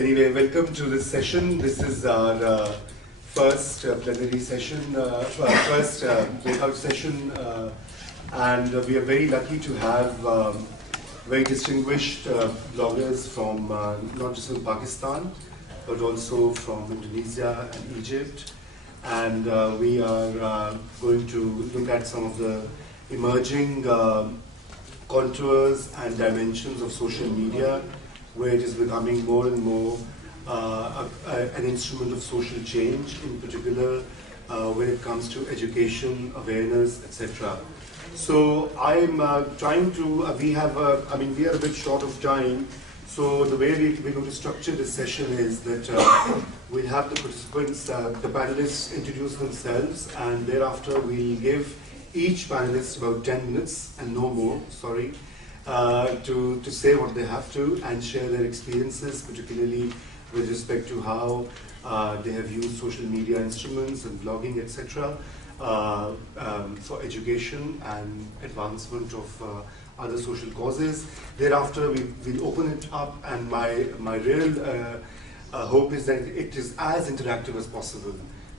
Anyway, welcome to this session. This is our first plenary session, first breakout session, and we are very lucky to have very distinguished bloggers from not just from Pakistan, but also from Indonesia and Egypt. And we are going to look at some of the emerging contours and dimensions of social media, where it is becoming more and more an instrument of social change, in particular when it comes to education, awareness, etc. So I'm trying to, we are a bit short of time, so the way we're going to structure this session is that we'll have the participants, the panelists introduce themselves, and thereafter we'll give each panelist about 10 minutes and no more, sorry, to say what they have to and share their experiences, particularly with respect to how they have used social media instruments and blogging, etc., for education and advancement of other social causes. Thereafter, we'll open it up, and my real hope is that it is as interactive as possible,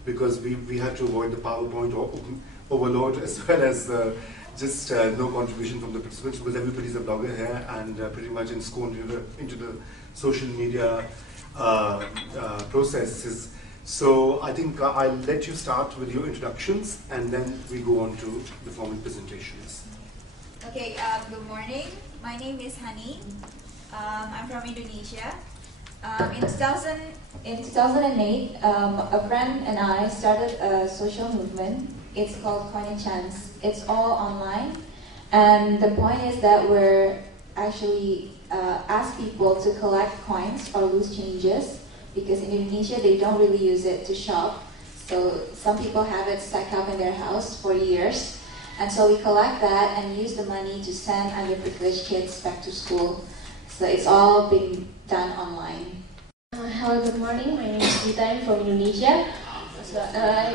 because we have to avoid the PowerPoint overload, as well as just no contribution from the participants, because everybody's a blogger here and pretty much ensconced into the social media processes. So I think I'll let you start with your introductions, and then we go on to the formal presentations. Okay, good morning. My name is Hani. I'm from Indonesia. In 2008, a friend and I started a social movement. It's called Coin a Chance. It's all online, and the point is that we're actually ask people to collect coins or loose changes, because in Indonesia they don't really use it to shop. So some people have it stacked up in their house for years, and so we collect that and use the money to send underprivileged kids back to school. So it's all being done online. Hello, good morning. My name is Gita. I'm from Indonesia. So,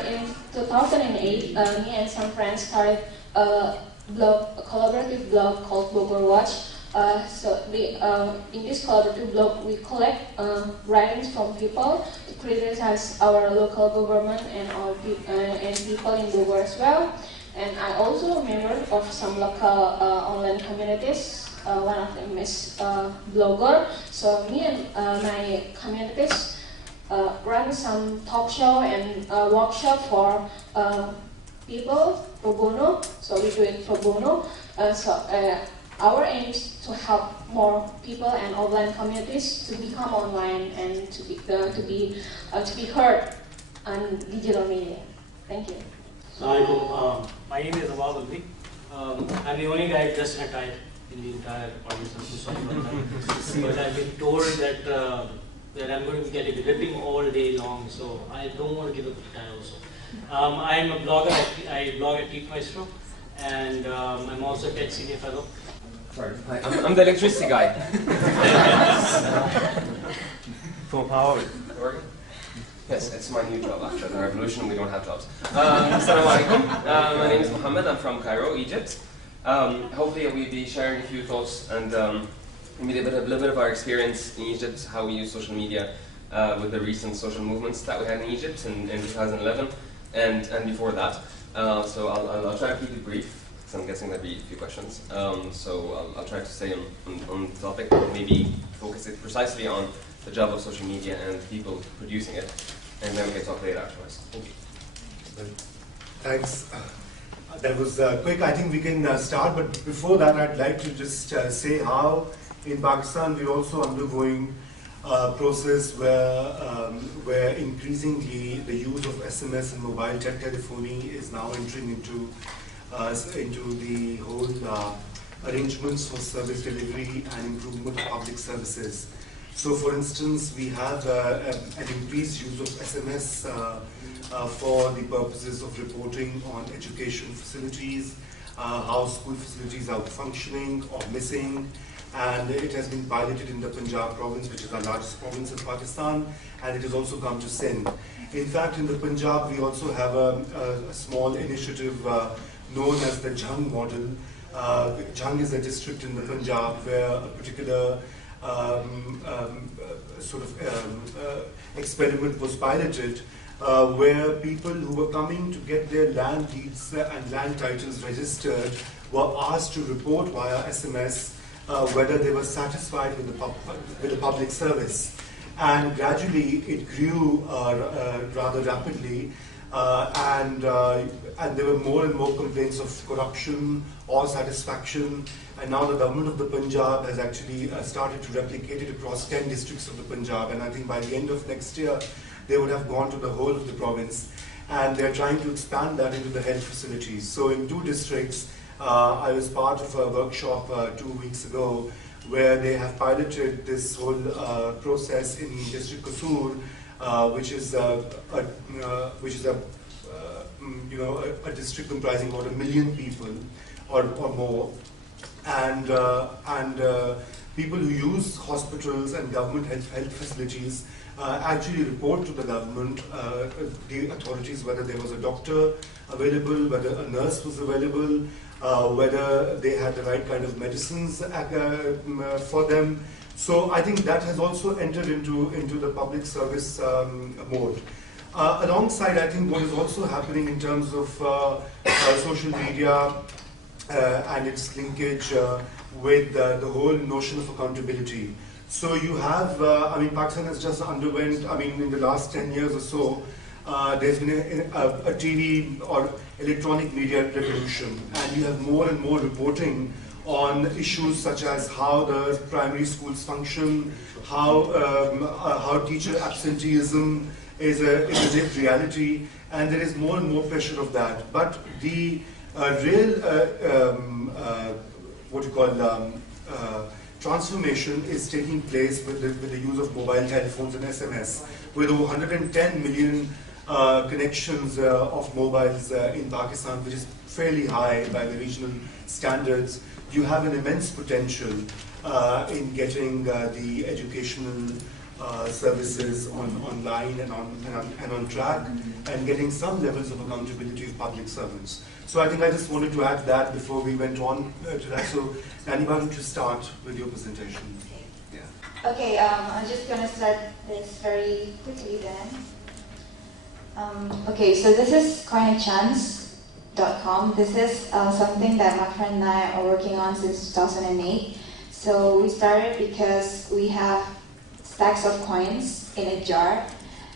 in 2008, me and some friends started a collaborative blog called Bogor Watch. In this collaborative blog, we collect writings from people to criticize our local government and people in Bogor as well. And I also a member of some local online communities. One of them is blogger. So me and my communities run some talk show and workshop for people pro bono. So we do it pro bono. Our aim is to help more people and offline communities to become online and to be heard on digital media. Thank you. My name is Raza. I'm the only guy just retired in the entire audience. I'm so sorry about that. But I've been told that I'm going to be getting ripping all day long, so I don't want to give up the time also. I'm a blogger. I blog at Teach Maestro, and I'm also a TED Senior Fellow. Sorry, I'm the electricity guy. Full power. Yes, it's my new job after the revolution. We don't have jobs. Assalamu alaikum. My name is Mohammed. I'm from Cairo, Egypt. Hopefully we'll be sharing a few thoughts and maybe a little bit of our experience in Egypt, how we use social media with the recent social movements that we had in Egypt in 2011 and before that. So I'll try to keep it brief, because I'm guessing there'll be a few questions. So I'll try to stay on the topic, maybe focus it precisely on the job of social media and people producing it, and then we can talk later afterwards. Thank you. Thanks. That was quick. I think we can start, but before that I'd like to just say how in Pakistan we're also undergoing a process where increasingly the use of SMS and mobile telephony is now entering into the whole arrangements for service delivery and improvement of public services. So for instance, we have an increased use of SMS for the purposes of reporting on education facilities, how school facilities are functioning or missing, and it has been piloted in the Punjab province, which is the largest province in Pakistan, and it has also come to Sindh. In fact, in the Punjab, we also have a small initiative known as the Jhang model. Jhang is a district in the Punjab where a particular experiment was piloted, where people who were coming to get their land deeds and land titles registered were asked to report via SMS whether they were satisfied with the public service. And gradually it grew rather rapidly, and there were more and more complaints of corruption or satisfaction. And now the government of the Punjab has actually started to replicate it across 10 districts of the Punjab, and I think by the end of next year they would have gone to the whole of the province, and they're trying to expand that into the health facilities. So in 2 districts, I was part of a workshop 2 weeks ago where they have piloted this whole process in District Kasur, which is a district comprising about 1 million people or more, and people who use hospitals and government health facilities actually report to the government, the authorities, whether there was a doctor available, whether a nurse was available, whether they had the right kind of medicines for them. So I think that has also entered into the public service mode. Alongside, I think what is also happening in terms of social media and its linkage with the whole notion of accountability. So you have, Pakistan has just underwent, in the last 10 years or so, there's been a TV or electronic media revolution, and you have more and more reporting on issues such as how the primary schools function, how teacher absenteeism is a lived reality, and there is more and more pressure of that. But the real, transformation is taking place with the use of mobile telephones and SMS, with over 110 million connections of mobiles in Pakistan, which is fairly high by the regional standards. You have an immense potential in getting the educational services online and on track, and getting some levels of accountability of public servants. So I think I just wanted to add that before we went on to that. So Nani, why don't you start with your presentation? Yeah. Okay, I'm just going to start this very quickly then. Okay, so this is coinachance.com. This is something that my friend and I are working on since 2008. So we started because we have stacks of coins in a jar.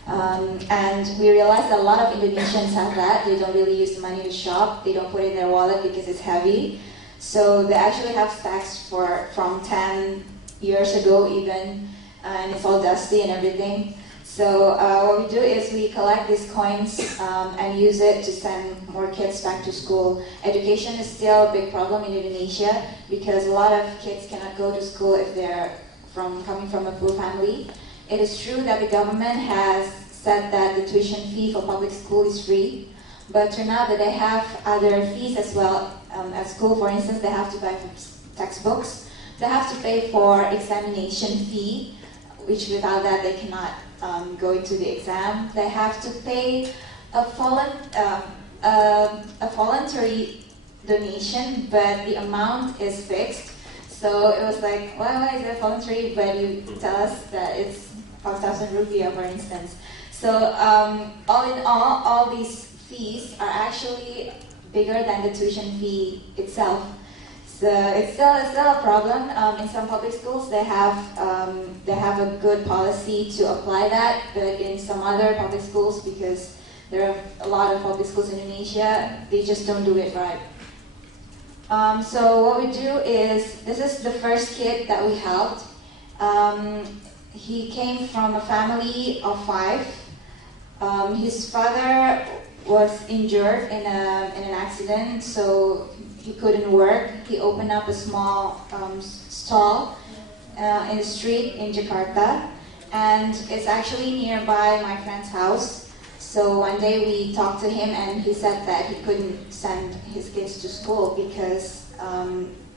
And we realized that a lot of Indonesians have that. They don't really use the money to shop. They don't put it in their wallet because it's heavy. So they actually have stacks from 10 years ago even, and it's all dusty and everything. So what we do is we collect these coins and use it to send more kids back to school. Education is still a big problem in Indonesia because a lot of kids cannot go to school if they're coming from a poor family. It is true that the government has said that the tuition fee for public school is free, but turned out that they have other fees as well. At school, for instance, they have to buy textbooks. They have to pay for examination fee, which without that they cannot go into the exam. They have to pay a voluntary donation, but the amount is fixed. So it was like, why is it voluntary, but you tell us that it's 5,000 rupiah, for instance. So all in all these fees are actually bigger than the tuition fee itself. So it's still a problem. In some public schools, they have a good policy to apply that, but in some other public schools, because there are a lot of public schools in Indonesia, they just don't do it right. So what we do is, this is the first kid that we helped. He came from a family of 5. His father was injured in an accident, so he couldn't work. He opened up a small stall in the street in Jakarta, and it's actually nearby my friend's house. So one day we talked to him, and he said that he couldn't send his kids to school because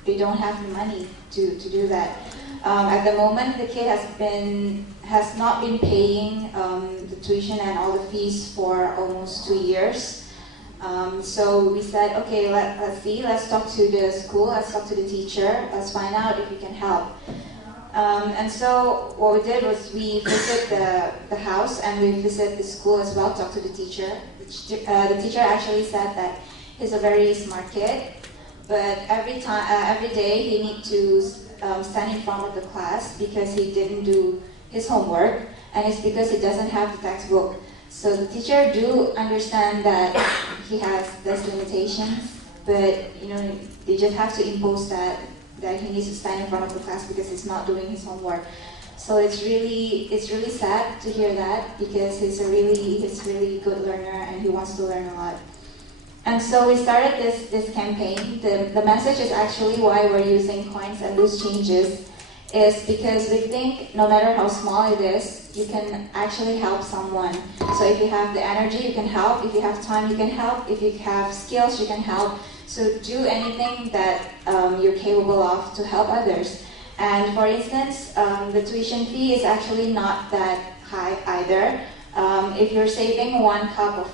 they don't have the money to do that. At the moment, the kid has not been paying the tuition and all the fees for almost 2 years. So we said, okay, let's talk to the school, let's talk to the teacher, let's find out if we can help. And so what we did was we visit the house and we visit the school as well, talk to the teacher. The teacher actually said that he's a very smart kid, but every day he needs to stand in front of the class because he didn't do his homework, and it's because he doesn't have the textbook. So the teacher do understand that he has these limitations, but they just have to impose that he needs to stand in front of the class because he's not doing his homework. So it's really sad to hear that, because he's a really good learner and he wants to learn a lot. And so we started this campaign. The message is actually why we're using coins and loose changes is because we think no matter how small it is, you can actually help someone. So if you have the energy, you can help. If you have time, you can help. If you have skills, you can help. So do anything that you're capable of to help others. And for instance, the tuition fee is actually not that high either. If you're saving 1 cup of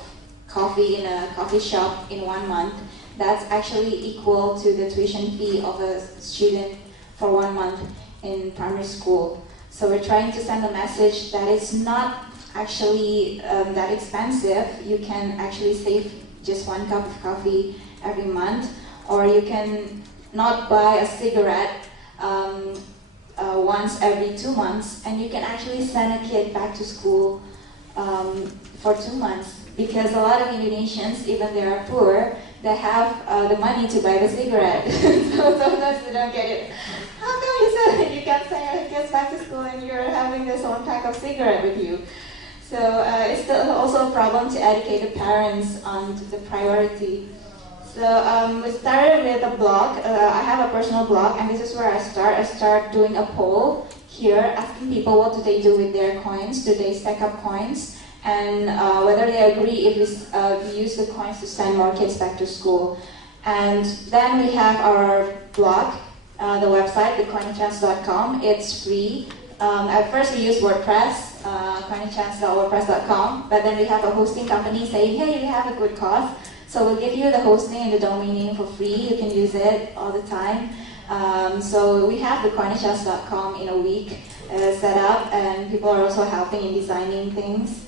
coffee in a coffee shop in 1 month, that's actually equal to the tuition fee of a student for 1 month in primary school. So we're trying to send a message that it's not actually that expensive. You can actually save just 1 cup of coffee every month, or you can not buy a cigarette once every 2 months, and you can actually send a kid back to school for 2 months. Because a lot of Indonesians, even they are poor, they have the money to buy the cigarette. So sometimes they don't get it. How come you can't send your kids back to school and you're having this 1 pack of cigarette with you? So it's still also a problem to educate the parents on the priority. So we started with a blog. I have a personal blog, and this is where I start. I start doing a poll here, asking people what do they do with their coins. Do they stack up coins? And whether they agree if we use the coins to send more kids back to school. And then we have our blog, the website, thecoinchance.com. It's free. At first we used WordPress, coinchance.wordpress.com, but then we have a hosting company saying, hey, we have a good cause, so we'll give you the hosting and the domain name for free. You can use it all the time. So we have thecoinchance.com in a week set up, and people are also helping in designing things.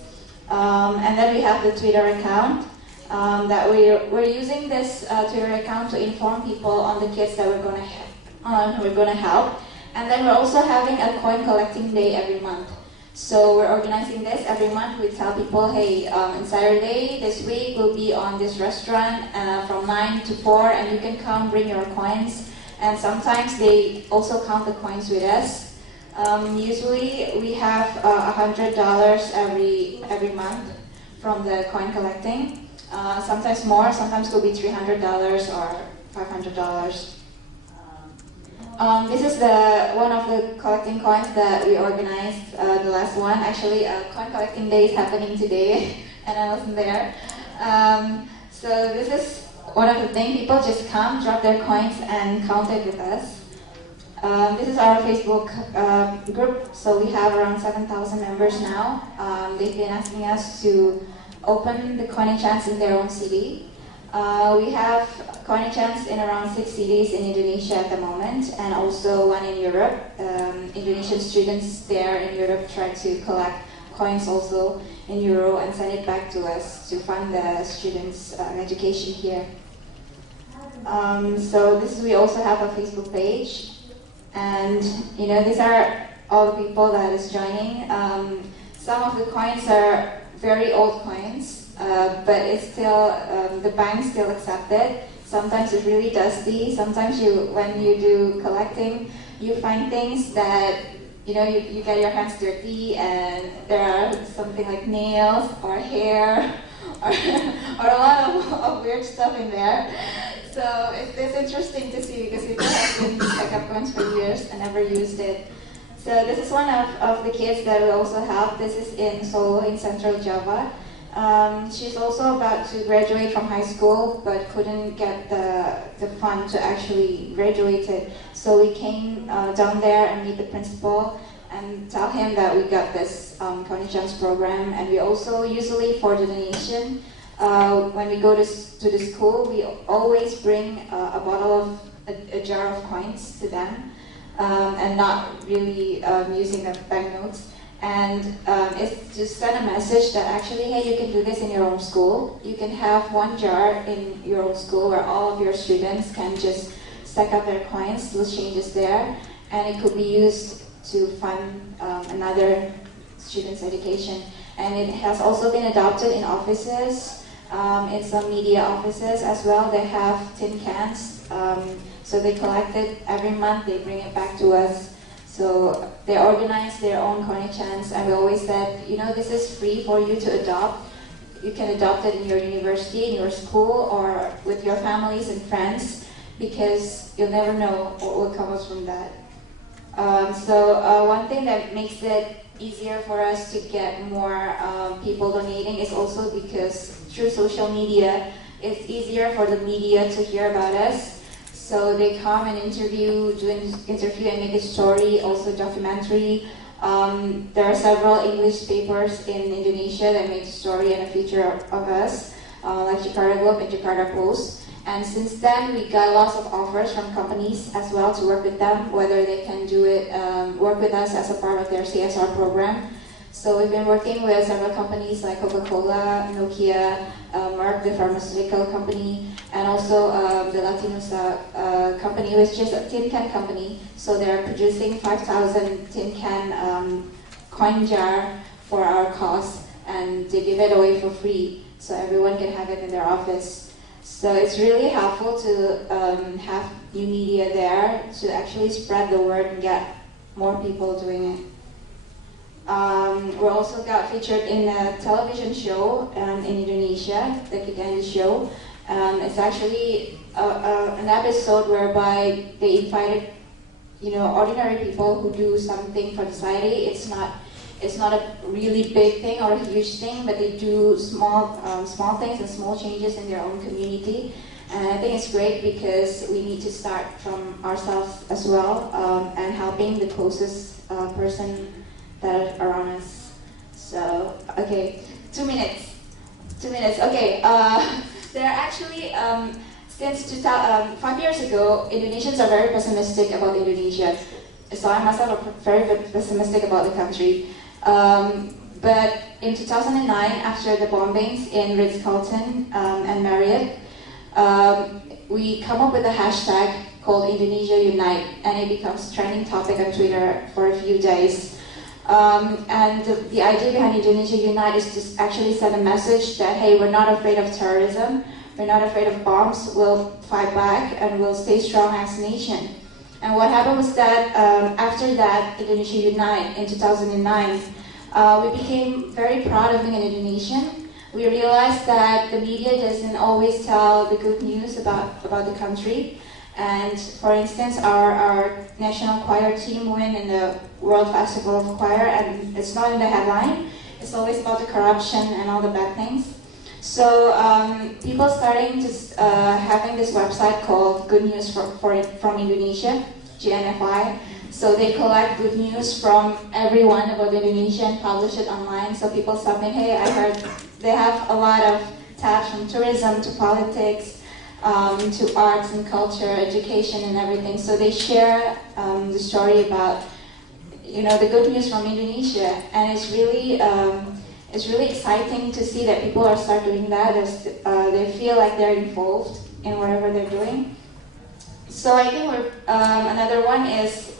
And then we have the Twitter account that we're using this Twitter account to inform people on the kids that we're gonna help. And then we're also having a coin collecting day every month. So we're organizing this every month. We tell people, hey, on Saturday this week we'll be on this restaurant from 9 to 4, and you can come bring your coins. And sometimes they also count the coins with us. Usually we have $100 every month from the coin collecting. Sometimes more, sometimes it will be $300 or $500. This is one of the collecting coins that we organized, the last one. Actually, coin collecting day is happening today, and I wasn't there. So this is one of the things. People just come, drop their coins, and count it with us. This is our Facebook group, so we have around 7,000 members now. They've been asking us to open the Coin Chance in their own city. We have Coin Chance in around 6 cities in Indonesia at the moment, and also one in Europe. Indonesian students there in Europe try to collect coins also in Euro and send it back to us to fund the students' education here. So we also have a Facebook page. And these are all the people that is joining. Some of the coins are very old coins, but it's still the bank still accept it. Sometimes it's really dusty. Sometimes when you do collecting, you find things that you get your hands dirty, and there are something like nails or hair or a lot of weird stuff in there. So it's interesting to see, because people have been stack up coins for years and never used it. So this is one of the kids that we also help. This is in Solo, in Central Java. She's also about to graduate from high school, but couldn't get the fund to actually graduate it. So we came down there and meet the principal and tell him that we got this Coin Chance program, and we also usually for the donation. When we go to the school, we always bring a jar of coins to them. and not really using the banknotes. And it's to send a message that actually, hey, you can do this in your own school. You can have one jar in your own school where all of your students can just stack up their coins, those changes there, and it could be used to fund another student's education. And it has also been adopted in offices, in some media offices as well. They have tin cans, so they collect it every month, they bring it back to us. So they organize their own Koni-chans, and we always said, you know, this is free for you to adopt. You can adopt it in your university, in your school, or with your families and friends, because you'll never know what will come out from that. One thing that makes it easier for us to get more people donating is also because through social media, it's easier for the media to hear about us. So they come and interview, do an interview and make a story, also documentary. There are several English papers in Indonesia that make a story and a feature of us, like Jakarta Globe and Jakarta Post. And since then, we got lots of offers from companies as well to work with them, whether they can do it, work with us as a part of their CSR program. So we've been working with several companies like Coca-Cola, Nokia, Merck, the pharmaceutical company, and also the Latinusa company, which is a tin can company. So they're producing 5,000 tin can coin jar for our cost, and they give it away for free, so everyone can have it in their office. So it's really helpful to have new media there to actually spread the word and get more people doing it. We also got featured in a television show in Indonesia, the Kikandi show. It's actually an episode whereby they invited, you know, ordinary people who do something for society. It's not a really big thing or a huge thing, but they do small things and small changes in their own community. And I think it's great because we need to start from ourselves as well, and helping the closest person that are around us. So, okay, 2 minutes. Okay, there are actually, since 5 years ago, Indonesians are very pessimistic about Indonesia. So I myself am very pessimistic about the country. But in 2009, after the bombings in Ritz-Carlton and Marriott, we come up with a hashtag called Indonesia Unite, and it becomes a trending topic on Twitter for a few days. And the idea behind Indonesia Unite is to actually send a message that, hey, we're not afraid of terrorism, we're not afraid of bombs, we'll fight back and we'll stay strong as a nation. And what happened was that after that, Indonesia Unite in 2009, we became very proud of being an Indonesian. We realized that the media doesn't always tell the good news about the country. And for instance, our national choir team win in the World Festival of Choir, and it's not in the headline. It's always about the corruption and all the bad things. So people starting to having this website called Good News from Indonesia, GNFI. So they collect good news from everyone about Indonesia and publish it online. So people submit, hey, I heard they have a lot of tabs from tourism to politics, to arts and culture, education and everything. So they share the story about, you know, the good news from Indonesia, and it's really exciting to see that people are start doing that as they feel like they're involved in whatever they're doing. So I think another one is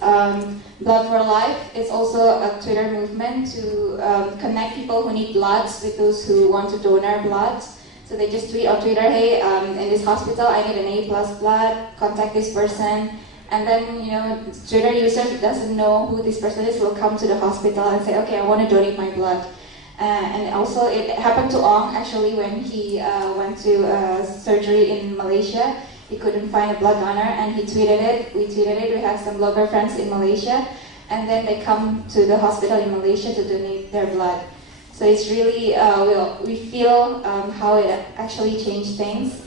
Blood for Life. It's also a Twitter movement to connect people who need bloods with those who want to donate blood. So they just tweet on Twitter, hey, in this hospital I need an A+ blood, contact this person. And then, you know, Twitter user who doesn't know who this person is will come to the hospital and say, okay, I want to donate my blood. And also it happened to Ong actually when he went to surgery in Malaysia. He couldn't find a blood donor and he tweeted it. We tweeted it. We have some blogger friends in Malaysia, and then they come to the hospital in Malaysia to donate their blood. So it's really, we feel how it actually changed things.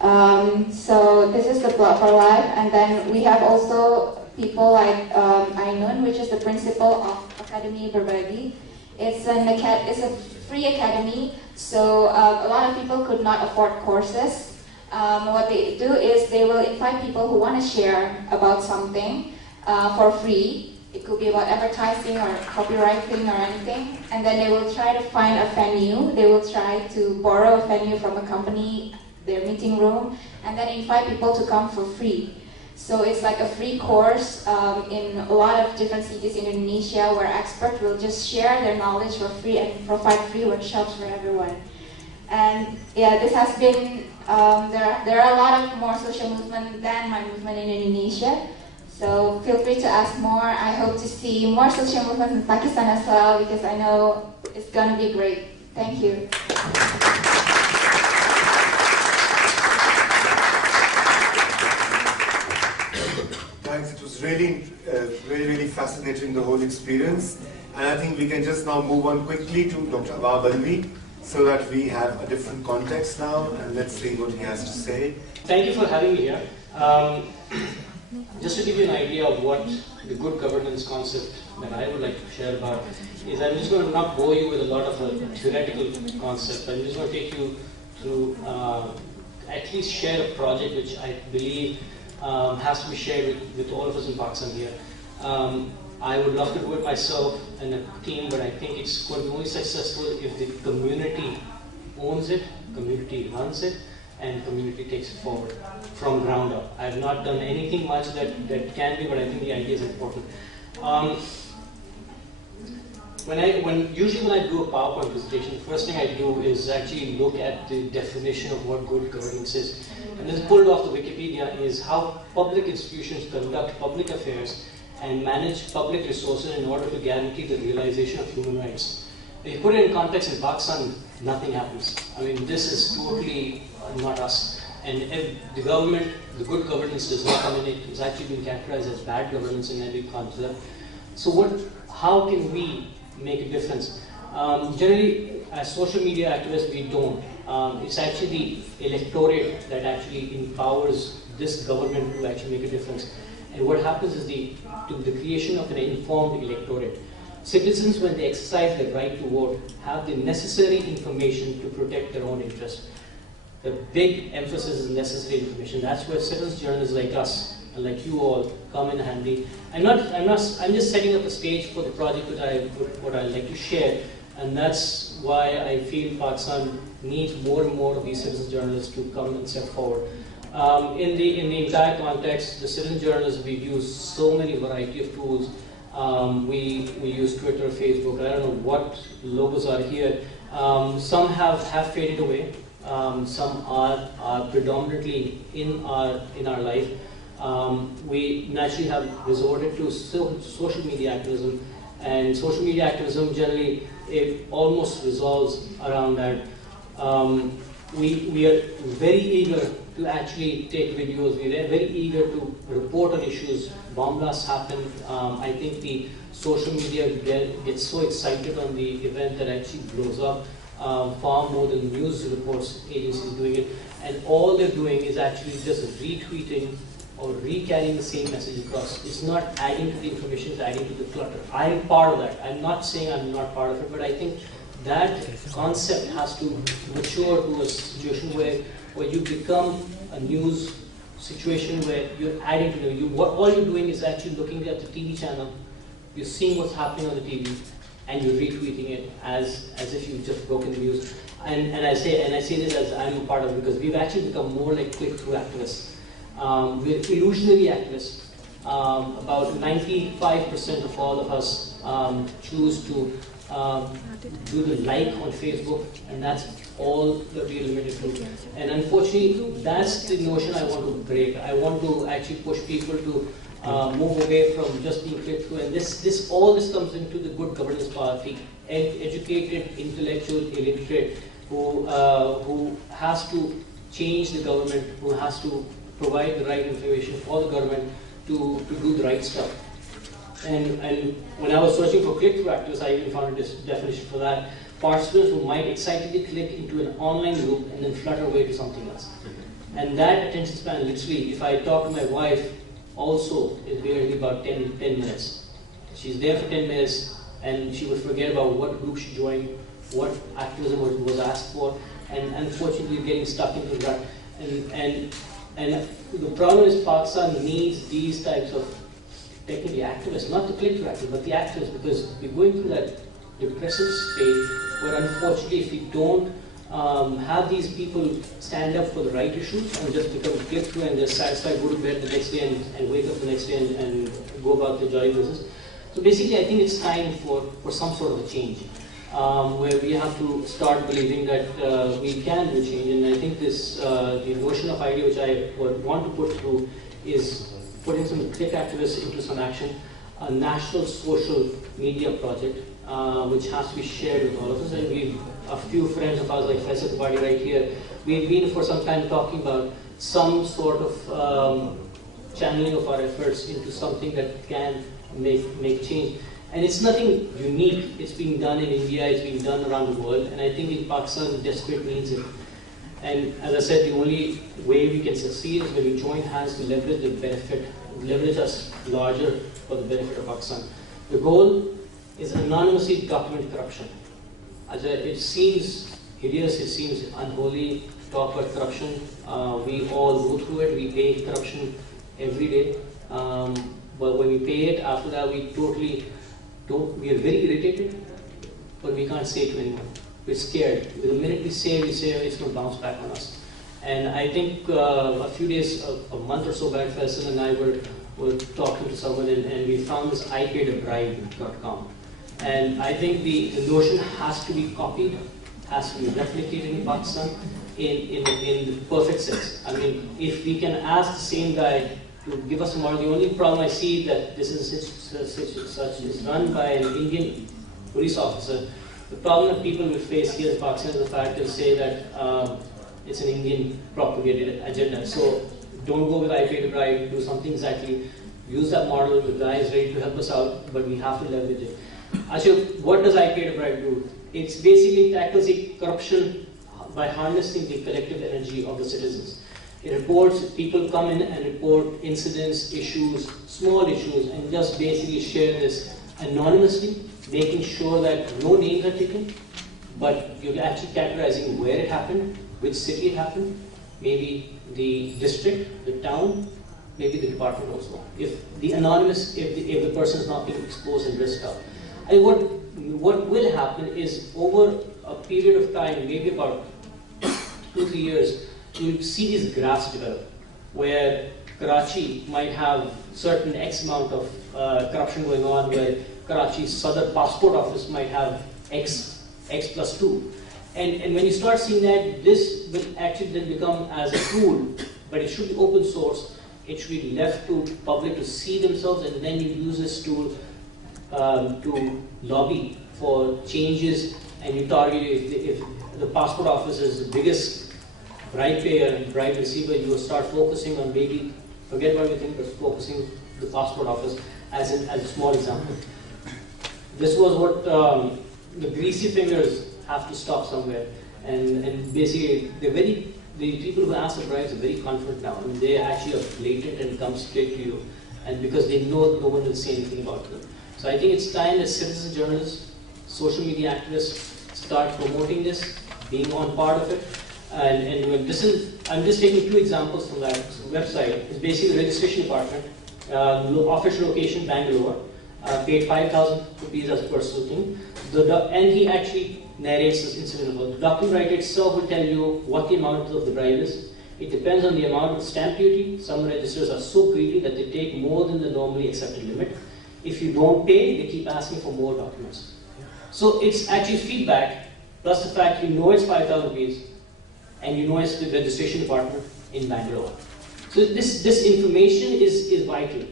So this is the Blood for Life, and then we have also people like Ainun, which is the principal of Academy Berbagi. It's a free academy, so a lot of people could not afford courses. What they do is they will invite people who want to share about something. for free. It could be about advertising or copywriting or anything. And then they will try to find a venue. They will try to borrow a venue from a company, their meeting room, and then invite people to come for free. So it's like a free course in a lot of different cities in Indonesia where experts will just share their knowledge for free and provide free workshops for everyone. And yeah, this has been, there are a lot of more social movement than my movement in Indonesia. So feel free to ask more. I hope to see more social movements in Pakistan as well because I know it's going to be great. Thank you. Thanks. It was really, really fascinating, the whole experience. And I think we can just now move on quickly to Dr. Balvi so that we have a different context now, and let's see what he has to say. Thank you for having me here. Just to give you an idea of what the good governance concept that I would like to share about is, I'm just going to not bore you with a lot of theoretical concept. I'm just going to take you through, at least share a project which I believe has to be shared with all of us in Pakistan here. I would love to do it myself and a team, but I think it's going to be only successful if the community owns it, community runs it, and community takes it forward from ground up. I have not done anything much that can be, but I think the idea is important. Usually when I do a PowerPoint presentation, the first thing I do is actually look at the definition of what good governance is. And this pulled off the Wikipedia is how public institutions conduct public affairs and manage public resources in order to guarantee the realization of human rights. If you put it in context, in Pakistan, nothing happens. I mean, this is totally not us. And if the government, the good governance does not come in, it is actually being characterized as bad governance in every concept. So how can we make a difference? Generally, as social media activists, we don't. It's actually the electorate that actually empowers this government to actually make a difference. And what happens is the creation of an informed electorate. Citizens, when they exercise their right to vote, have the necessary information to protect their own interests. The big emphasis is necessary information. That's where citizens journalists like us and like you all come in handy. I'm just setting up the stage for the project that what I'd like to share, and that's why I feel Pakistan needs more and more of these citizen journalists to come and step forward. In the entire context, the citizen journalists, we've used so many variety of tools. We use Twitter, Facebook. I don't know what logos are here. Some have faded away. Some are predominantly in our life. We naturally have resorted to social media activism, and social media activism generally it almost resolves around that. We are very eager to actually take videos. We are very eager to report on issues. Bomb blasts happen. I think the social media gets so excited on the event that actually blows up far more than news reports agencies doing it. And all they're doing is actually just retweeting or recarrying the same message across. It's not adding to the information, it's adding to the clutter. I'm part of that. I'm not saying I'm not part of it, but I think that concept has to mature to a situation where you become a news situation where you're adding to it. All you're doing is actually looking at the TV channel, you're seeing what's happening on the TV, and you're retweeting it as if you've just broken the news. And I say this as I'm a part of it because we've actually become more like click-through activists. We're illusionary activists. About 95% of all of us choose to do the like on Facebook, and that's all that we're limited to. And unfortunately, that's the notion I want to break. I want to actually push people to move away from just being click through. And all this comes into the good governance part. The educated, intellectual, illiterate, who has to change the government, who has to provide the right information for the government to do the right stuff. And when I was searching for click-through activists, I even found this definition for that. Participants who might excitedly click into an online group and then flutter away to something else. And that attention span, literally, if I talk to my wife, also is barely about 10 minutes. She's there for 10 minutes and she would forget about what group she joined, what activism was asked for, and unfortunately getting stuck into that. And the problem is Pakistan needs these types of technically activists, not the click-through activists, but the activists, because we're going through that depressive state where unfortunately if we don't have these people stand up for the right issues and just become click-through and just satisfied, go to bed the next day and wake up the next day and go about their jolly business. So basically I think it's time for some sort of a change. Where we have to start believing that we can do change, and I think this the notion of idea which I want to put through is putting some click activists into some action, a national social media project which has to be shared with all of us. And we've a few friends of ours, like Faisal Tabadi right here, we've been for some time talking about some sort of channeling of our efforts into something that can make change. And it's nothing unique. It's being done in India, it's being done around the world, and I think in Pakistan, desperate needs it. And as I said, the only way we can succeed is when we join hands to leverage the benefit, leverage us larger for the benefit of Pakistan. The goal is anonymously document corruption. It seems hideous, it seems unholy to talk about corruption. We all go through it, we pay corruption every day. But when we pay it, after that we totally we are very irritated, but we can't say it to anyone. We're scared. The minute we say it's going to bounce back on us. And I think a few days, a month or so back, Faisal and I were talking to someone and we found this iPaidAbribe.com. And I think the notion has to be copied, has to be replicated in Pakistan in the perfect sense. I mean, if we can ask the same guy to give us a model, the only problem I see that this is such is run by an Indian police officer. The problem that people will face here in Pakistan is the fact to say that it's an Indian propagated agenda. So don't go with iPaidAbribe, do something exactly, use that model, the guy is ready to help us out, but we have to leverage it. Actually, what does iPaidAbribe do? It's basically tackles the corruption by harnessing the collective energy of the citizens. It reports, people come in and report incidents, issues, small issues, and just basically share this anonymously, making sure that no names are taken, but you're actually categorizing where it happened, which city it happened, maybe the district, the town, maybe the department also. If the anonymous, if the person is not being exposed and risked out. And what will happen is over a period of time, maybe about 2-3 years, you'll see these graphs develop, where Karachi might have certain X amount of corruption going on, where Karachi's Sadr Passport Office might have X plus 2. And when you start seeing that, this will actually then become as a tool, but it should be open source. It should be left to public to see themselves, and then you use this tool to lobby for changes, and you target if the passport office is the biggest bribe payer and bribe receiver, you will start focusing on maybe, forget what we think, but focusing the passport office as a small example. This was what the greasy fingers have to stop somewhere, and basically the people who ask for bribes are very confident now. I mean, they actually are blatant and come straight to you, and because they know no one will say anything about them. So I think it's time that citizen journalists, social media activists start promoting this, being on part of it. And this is, I'm just taking 2 examples from that website. It's basically the registration department, office location Bangalore, paid 5,000 rupees as a personal thing. And he actually narrates this incident about the document writer itself will tell you what the amount of the bribe is. It depends on the amount of stamp duty. Some registers are so greedy that they take more than the normally accepted limit. If you don't pay, they keep asking for more documents. So it's actually feedback, plus the fact you know it's 5,000 rupees, and you know it's the registration department in Bangalore. So this information is vital,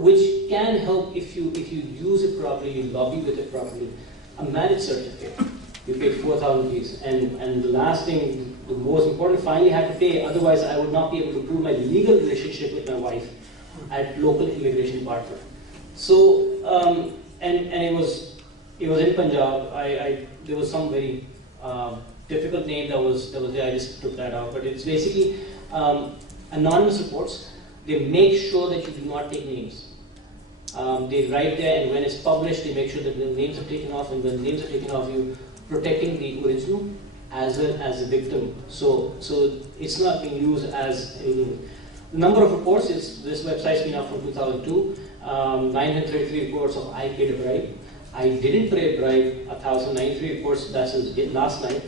which can help if you use it properly, you lobby with it properly. A marriage certificate, you paid 4,000 rupees, and the last thing, the most important, finally I had to pay, otherwise I would not be able to prove my legal relationship with my wife at local immigration department. So and it was in Punjab. There was some very difficult name that was there. I just took that out. But it's basically anonymous reports. They make sure that you do not take names. They write there, and when it's published, they make sure that the names are taken off. And when the names are taken off, you protecting the original as well as the victim. So it's not being used as anything. The number of reports is this website's been up from 2002. 933 reports of I paid a bribe. I didn't pay a bribe, 1,093 reports, that was last night,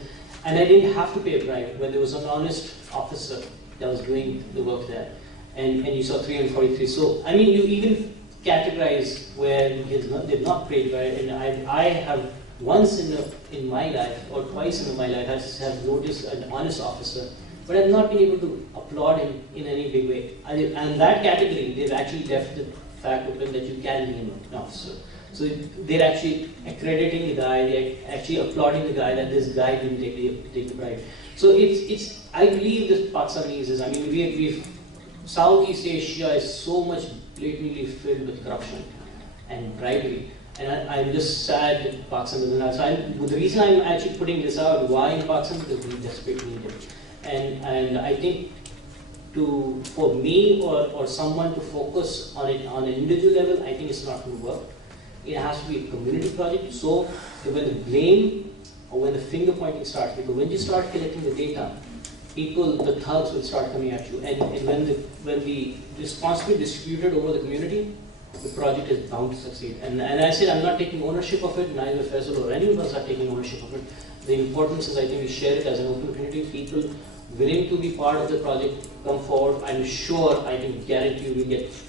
and I didn't have to pay a bribe when there was an honest officer that was doing the work there. And you saw 343. So, I mean, you even categorize where they've not paid bribe, and I have once in my life, or twice in my life, have noticed an honest officer, but I've not been able to applaud him in any big way. And that category, they've actually left the fact open that you can be an officer. So they're actually accrediting the guy, they're actually applauding the guy that this guy didn't take the bribe. So it's I believe the Pakistanis is, I mean, we've Southeast Asia is so much blatantly filled with corruption and bribery. And I'm just sad that Pakistan doesn't have. So the reason I'm actually putting this out, why in Pakistan, because we desperately need it. And I think for me or someone to focus on it on an individual level, I think it's not going to work. It has to be a community project. So when the blame or when the finger pointing starts, because when you start collecting the data, the thugs will start coming at you. And when the responsibility is distributed over the community, the project is bound to succeed. And I said I'm not taking ownership of it, neither Faisal or any of us are taking ownership of it. The importance is I think we share it as an open community. People willing to be part of the project come forward. I'm sure, I can guarantee you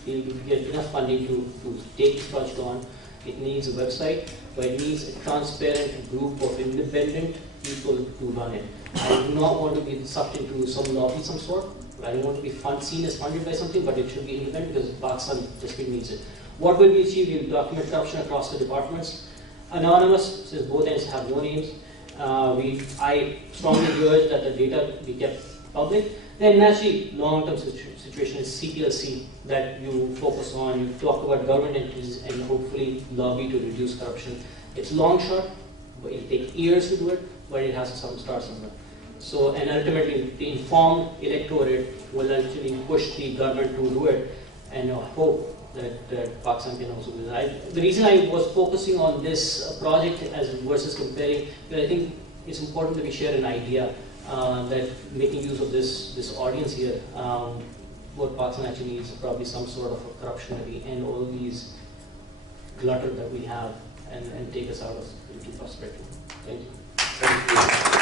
we'll get enough funding to take this project on. It needs a website, but it needs a transparent group of independent people to run it. I do not want to be sucked into some lobby of some sort. I don't want to be seen as funded by something, but it should be independent because Pakistan desperately needs it. What will we achieve? We will document corruption across the departments. Anonymous, since both ends have no names. I strongly urge that the data be kept public. Then naturally, long-term situation is CPLC that you focus on. You talk about government entities and hopefully lobby to reduce corruption. It's long shot, but it'll take years to do it, but it has to start somewhere. So, and ultimately, the informed electorate will actually push the government to do it, and hope that Pakistan can also do that. The reason I was focusing on this project versus comparing, because I think it's important that we share an idea that making use of this audience here, what Pakistan actually needs is probably some sort of a corruption levy and all these glutter that we have, and take us out of into prosperity. Thank you. Thank you.